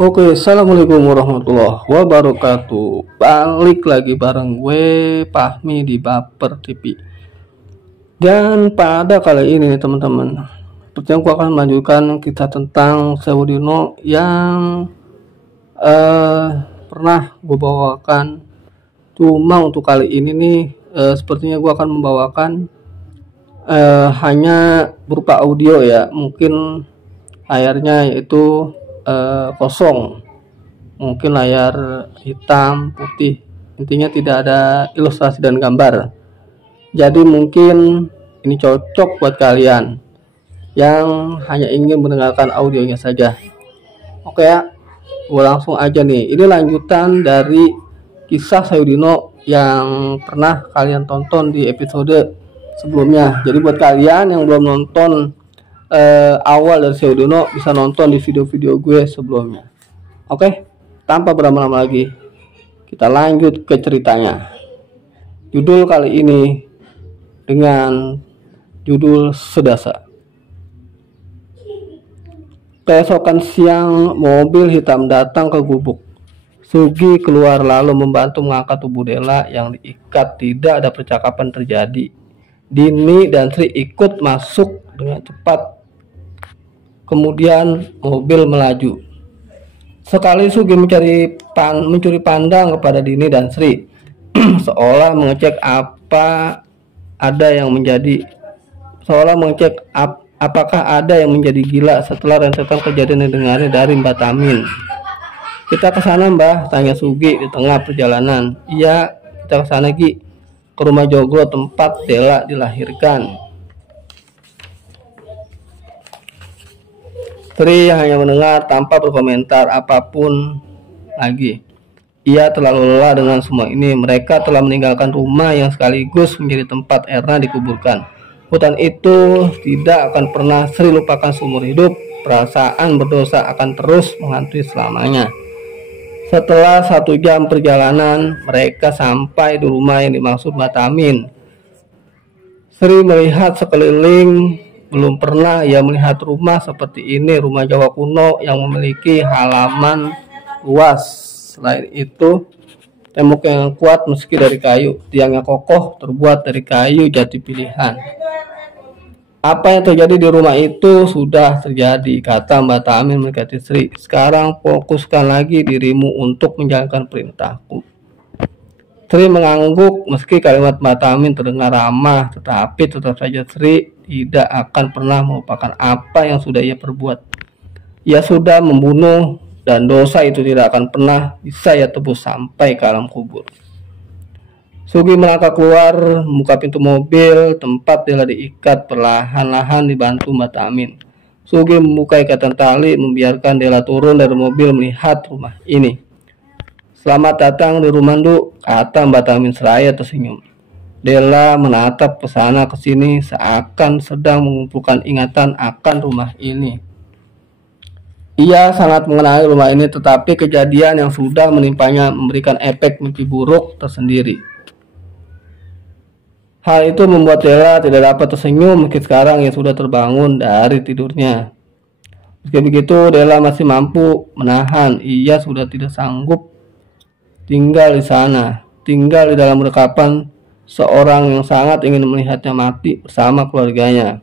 Oke, assalamualaikum warahmatullahi wabarakatuh. Balik lagi bareng gue Fahmi di Baper TV. Dan pada kali ini teman-teman, pertama gue akan melanjutkan kisah tentang Seudino yang pernah gue bawakan. Cuma untuk kali ini nih, sepertinya gue akan membawakan hanya berupa audio ya. Mungkin layarnya yaitu kosong, mungkin layar hitam putih, intinya tidak ada ilustrasi dan gambar. Jadi mungkin ini cocok buat kalian yang hanya ingin mendengarkan audionya saja. Oke ya, gue langsung aja nih. Ini lanjutan dari kisah Seudino yang pernah kalian tonton di episode sebelumnya. Jadi buat kalian yang belum nonton awal dari Seudino, bisa nonton di video-video gue sebelumnya. Oke, tanpa berlama-lama lagi, kita lanjut ke ceritanya. Judul kali ini dengan judul Sedasa. Keesokan siang, mobil hitam datang ke gubuk. Sugi keluar lalu membantu mengangkat tubuh Della yang diikat. Tidak ada percakapan terjadi. Dini dan Sri ikut masuk dengan cepat. Kemudian mobil melaju. Sekali Sugi mencuri pandang kepada Dini dan Sri, seolah mengecek apakah ada yang menjadi gila setelah rentetan kejadian yang dengarnya dari Mbak Tamin. Kita ke sana Mbah, tanya Sugi di tengah perjalanan. Iya, kita ke sana Gi, ke rumah Joglo tempat Della dilahirkan. Sri hanya mendengar tanpa berkomentar apapun lagi. Ia terlalu lelah dengan semua ini. Mereka telah meninggalkan rumah yang sekaligus menjadi tempat Erna dikuburkan. Hutan itu tidak akan pernah Sri lupakan seumur hidup. Perasaan berdosa akan terus menghantui selamanya. Setelah 1 jam perjalanan, mereka sampai di rumah yang dimaksud Mbak Tamin. Sri melihat sekeliling. Belum pernah ia melihat rumah seperti ini, rumah Jawa kuno yang memiliki halaman luas. Selain itu, tembok yang kuat meski dari kayu, tiangnya kokoh terbuat dari kayu jati pilihan. Apa yang terjadi di rumah itu sudah terjadi, kata Mbak Tamin mendekati Sri. Sekarang fokuskan lagi dirimu untuk menjalankan perintahku. Sri mengangguk meski kalimat Mbak Tamin terdengar ramah, tetapi tetap saja Sri tidak akan pernah melupakan apa yang sudah ia perbuat. Ia sudah membunuh dan dosa itu tidak akan pernah bisa ia tebus sampai ke alam kubur. Sugi melangkah keluar, membuka pintu mobil tempat Della diikat. Perlahan-lahan dibantu Mbak Tamin. Sugi membuka ikatan tali, membiarkan Della turun dari mobil melihat rumah ini. Selamat datang di rumah Nduk, kata Mbak Tamin seraya tersenyum. Della menatap ke sana ke sini seakan sedang mengumpulkan ingatan akan rumah ini. Ia sangat mengenali rumah ini, tetapi kejadian yang sudah menimpanya memberikan efek mimpi buruk tersendiri. Hal itu membuat Della tidak dapat tersenyum meski sekarang ia sudah terbangun dari tidurnya. Meski begitu, Della masih mampu menahan. Ia sudah tidak sanggup tinggal di sana, tinggal di dalam rekapan seorang yang sangat ingin melihatnya mati bersama keluarganya.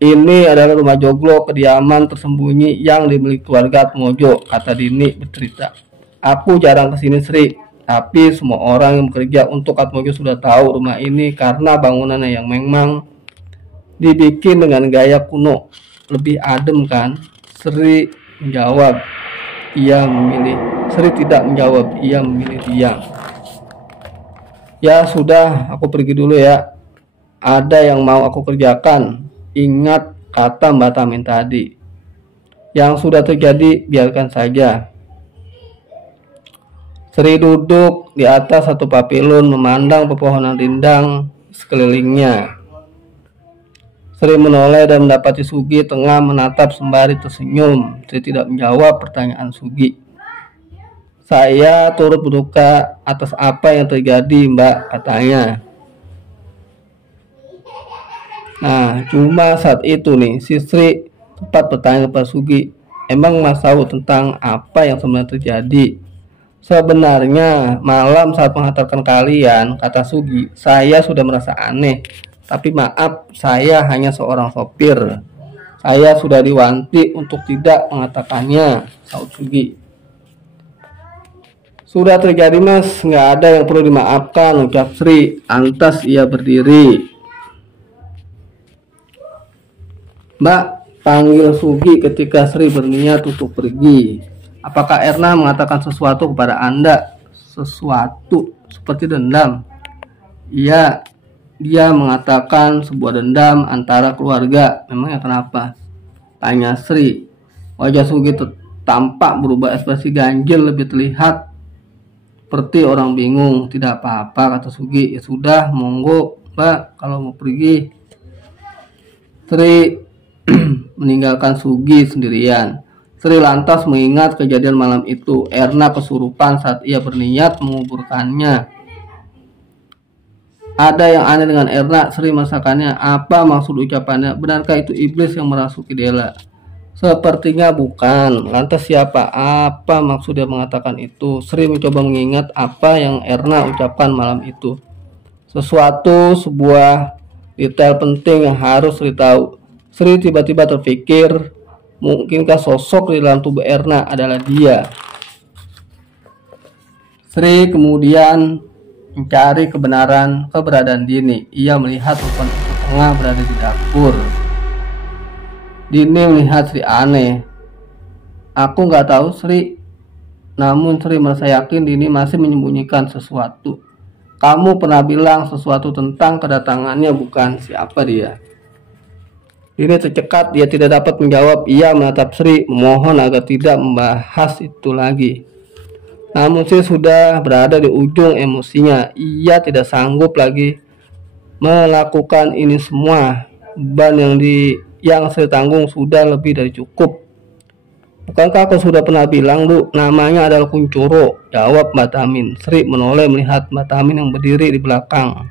Ini adalah rumah Joglo, kediaman tersembunyi yang dimiliki keluarga Atmojo, kata Dini bercerita. Aku jarang kesini Sri, tapi semua orang yang bekerja untuk Atmojo sudah tahu rumah ini karena bangunannya yang memang dibikin dengan gaya kuno. Lebih adem kan? Sri menjawab. Sri tidak menjawab, ia memilih diam. Ya sudah, aku pergi dulu ya. Ada yang mau aku kerjakan. Ingat kata Mbak Tamin tadi. Yang sudah terjadi biarkan saja. Sri duduk di atas satu papilun memandang pepohonan rindang sekelilingnya. Sri menoleh dan mendapati Sugi tengah menatap sembari tersenyum. Sri tidak menjawab pertanyaan Sugi. Saya turut berduka atas apa yang terjadi Mbak, katanya. Nah, cuma saat itu nih, si Sri tepat bertanya kepada Sugi. Emang Mas tahu tentang apa yang sebenarnya terjadi? Sebenarnya malam saat menghantarkan kalian, kata Sugi, saya sudah merasa aneh. Tapi maaf, saya hanya seorang sopir. Saya sudah diwanti untuk tidak mengatakannya, saud Sugi. Sudah terjadi Mas, nggak ada yang perlu dimaafkan, ucap Sri. Lantas ia berdiri. Mbak, panggil Sugi ketika Sri berniat untuk pergi. Apakah Erna mengatakan sesuatu kepada Anda? Sesuatu seperti dendam? Iya, dia mengatakan sebuah dendam antara keluarga. Memangnya kenapa? Tanya Sri. Wajah Sugi tampak berubah, ekspresi ganjil lebih terlihat seperti orang bingung. Tidak apa-apa, kata Sugi. Ya sudah, monggo Mbak kalau mau pergi. Sri meninggalkan Sugi sendirian. Sri lantas mengingat kejadian malam itu. Erna kesurupan saat ia berniat menguburkannya. Ada yang aneh dengan Erna, Sri masakannya. Apa maksud ucapannya? Benarkah itu iblis yang merasuki Dela? Sepertinya bukan. Lantas siapa? Apa maksud dia mengatakan itu? Sri mencoba mengingat apa yang Erna ucapkan malam itu. Sebuah detail penting yang harus Sri tahu. Sri tiba-tiba terpikir, mungkinkah sosok di dalam tubuh Erna adalah dia? Sri kemudian mencari keberadaan Dini. Ia melihat perempuan itu tengah berada di dapur. Dini melihat Sri aneh. Aku nggak tahu Sri. Namun Sri merasa yakin Dini masih menyembunyikan sesuatu. Kamu pernah bilang sesuatu tentang kedatangannya, bukan? Siapa dia? Dini tercekat, dia tidak dapat menjawab. Ia menatap Sri, memohon agar tidak membahas itu lagi. Namun Sri sudah berada di ujung emosinya. Ia tidak sanggup lagi melakukan ini semua. Beban yang Sri tanggung sudah lebih dari cukup. Bukankah aku sudah pernah bilang, Du, namanya adalah Kuncoro, jawab Mbak Tamin. Sri menoleh melihat Mbak Tamin yang berdiri di belakang,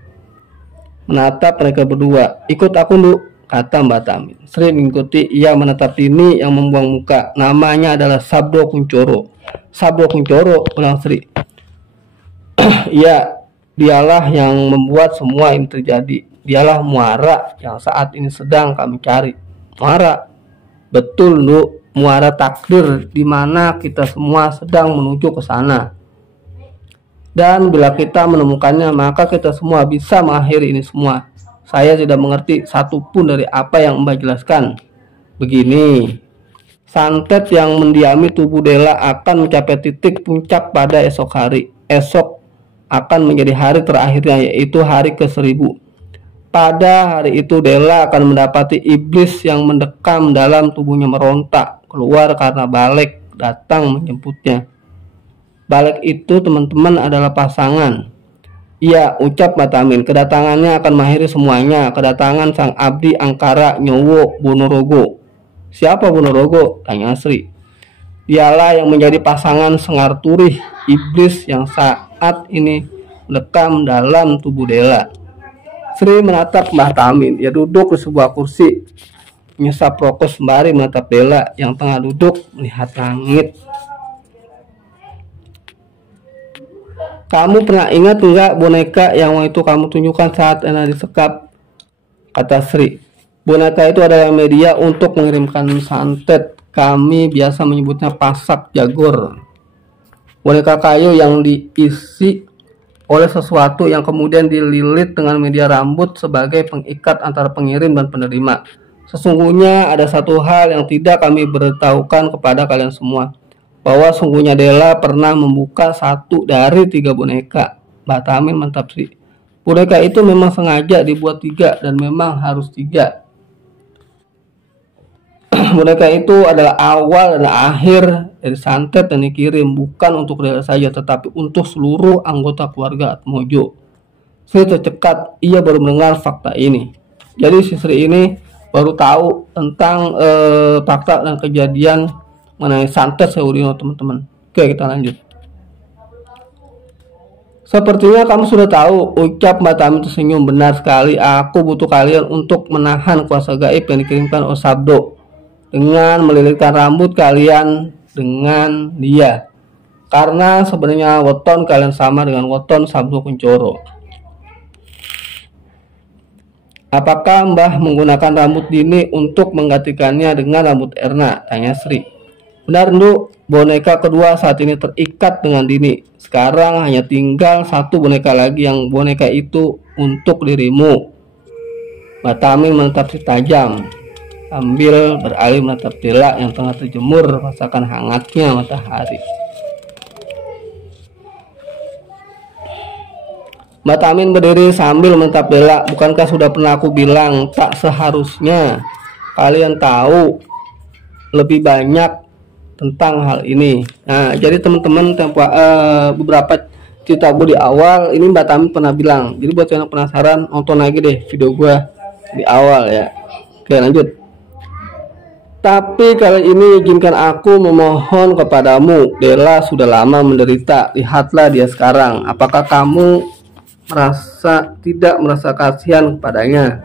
menatap mereka berdua. Ikut aku, Du, kata Mbak Tamin. Sri mengikuti. Ia menatap Dini yang membuang muka. Namanya adalah Sabdo Kuncoro. Sabdo Kuncoro, ulang Sri. Iya, dialah yang membuat semua ini terjadi. Dialah muara yang saat ini sedang kami cari. Muara? Betul, Du. Muara takdir, di mana kita semua sedang menuju ke sana. Dan bila kita menemukannya, maka kita semua bisa mengakhiri ini semua. Saya tidak mengerti satupun dari apa yang Mbak jelaskan. Begini, santet yang mendiami tubuh Dela akan mencapai titik puncak pada esok hari. Esok akan menjadi hari terakhirnya, yaitu hari ke-1000. Pada hari itu Dela akan mendapati iblis yang mendekam dalam tubuhnya merontak keluar karena Balek datang menjemputnya. Balek itu, teman-teman, adalah pasangan. Iya, ucap Mbak Tamin. Kedatangannya akan mengakhiri semuanya. Kedatangan sang abdi Angkara Nyowo Bonorogo. Siapa Bonorogo? Tanya Sri. Dialah yang menjadi pasangan Sengar Turih, iblis yang saat ini mendekam dalam tubuh Dela. Sri menatap Mbah Tamin. Ia duduk di sebuah kursi, menyesap rokok sembari menatap Dela yang tengah duduk melihat langit. Kamu pernah ingat enggak boneka yang waktu itu kamu tunjukkan saat Erna disekap? Kata Sri. Boneka itu adalah media untuk mengirimkan santet. Kami biasa menyebutnya pasak jagor. Boneka kayu yang diisi oleh sesuatu yang kemudian dililit dengan media rambut sebagai pengikat antara pengirim dan penerima. Sesungguhnya ada satu hal yang tidak kami beritahukan kepada kalian semua, bahwa sungguhnya Dela pernah membuka 1 dari 3 boneka. Mbak Tamin mantap Sri. Boneka itu memang sengaja dibuat 3 dan memang harus 3. Boneka itu adalah awal dan akhir dari santet yang dikirim, bukan untuk Dela saja, tetapi untuk seluruh anggota keluarga Atmojo. Sri tercekat, ia baru mendengar fakta ini. Jadi si Sri ini baru tahu tentang fakta dan kejadian mengenai santet Seudino, teman-teman. Oke, kita lanjut. Sepertinya kamu sudah tahu, ucap Mbak Tamin tersenyum. Benar sekali, aku butuh kalian untuk menahan kuasa gaib yang dikirimkan oleh Sabdo. dengan melilitkan rambut kalian dengan dia. Karena sebenarnya weton kalian sama dengan weton Sabdo Kuncoro. Apakah Mbah menggunakan rambut Dini untuk menggantikannya dengan rambut Erna? Tanya Sri. Benar, Nduk. Boneka kedua saat ini terikat dengan Dini. Sekarang hanya tinggal satu boneka lagi, yang boneka itu untuk dirimu. Mbah Tamin menatap si tajam sambil beralih menatap Dela yang tengah terjemur merasakan hangatnya matahari. Mbak Tamin berdiri sambil menatap Dela. Bukankah sudah pernah aku bilang tak seharusnya kalian tahu lebih banyak tentang hal ini. Nah, jadi teman-teman beberapa cerita gue di awal ini Mbak Tamin pernah bilang. Jadi buat yang penasaran, nonton lagi deh video gue di awal ya. Oke, lanjut. Tapi kali ini izinkan aku memohon kepadamu. Dela sudah lama menderita. Lihatlah dia sekarang. Apakah kamu tidak merasa kasihan kepadanya?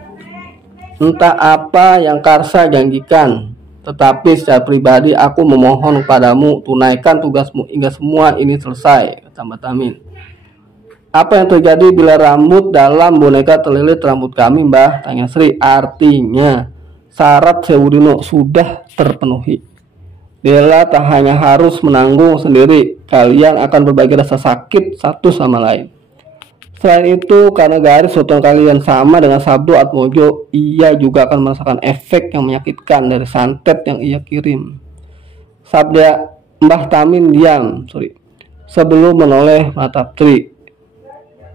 Entah apa yang Karsa janjikan, tetapi secara pribadi aku memohon kepadamu, tunaikan tugasmu hingga semua ini selesai, kata Mbak Tamin. Apa yang terjadi bila rambut dalam boneka terlilit rambut kami, Mbah? Tanya Sri. Artinya syarat Sewudino sudah terpenuhi. Dela tak hanya harus menanggung sendiri, kalian akan berbagi rasa sakit satu sama lain. Selain itu, karena garis weton kalian sama dengan Sabdo Atmojo, ia juga akan merasakan efek yang menyakitkan dari santet yang ia kirim. Sabda Mbah Tamin diam, sebelum menoleh menatap Tri.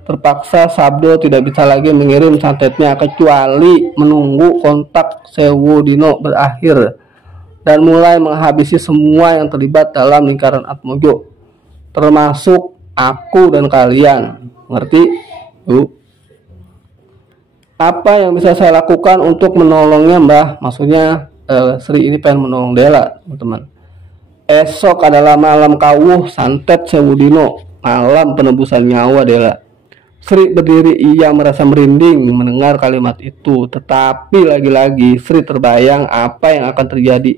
Terpaksa Sabdo tidak bisa lagi mengirim santetnya kecuali menunggu kontak Sewudino berakhir dan mulai menghabisi semua yang terlibat dalam lingkaran Atmojo, termasuk aku dan kalian. Ngerti? Apa yang bisa saya lakukan untuk menolongnya, Mbah? Maksudnya Sri ini pengen menolong Dela, teman-teman. Esok adalah malam kawuh santet Sewudino, malam penebusan nyawa Dela. Sri berdiri, ia merasa merinding mendengar kalimat itu. Tetapi lagi-lagi Sri terbayang apa yang akan terjadi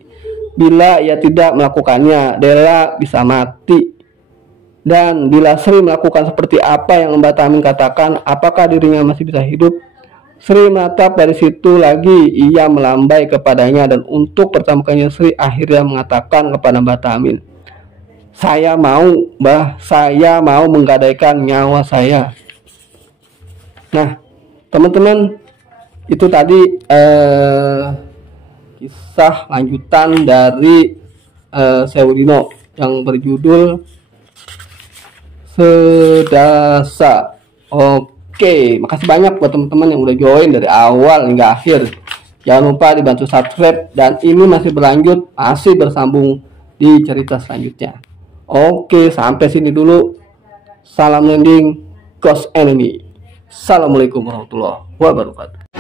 bila ia tidak melakukannya. Dela bisa mati. Dan bila Sri melakukan seperti apa yang Mbak Tamin katakan, apakah dirinya masih bisa hidup? Sri menatap dari situ lagi, ia melambai kepadanya, dan untuk pertama kalinya Sri akhirnya mengatakan kepada Mbak Tamin, saya mau, Mbah, saya mau menggadaikan nyawa saya. Nah, teman-teman, itu tadi kisah lanjutan dari Sewudino yang berjudul Sedasa. Oke, makasih banyak buat teman-teman yang udah join dari awal hingga akhir. Jangan lupa dibantu subscribe, dan ini masih berlanjut, masih bersambung di cerita selanjutnya. Oke, sampai sini dulu. Salam landing, Ghost Enemy. Assalamualaikum warahmatullahi wabarakatuh.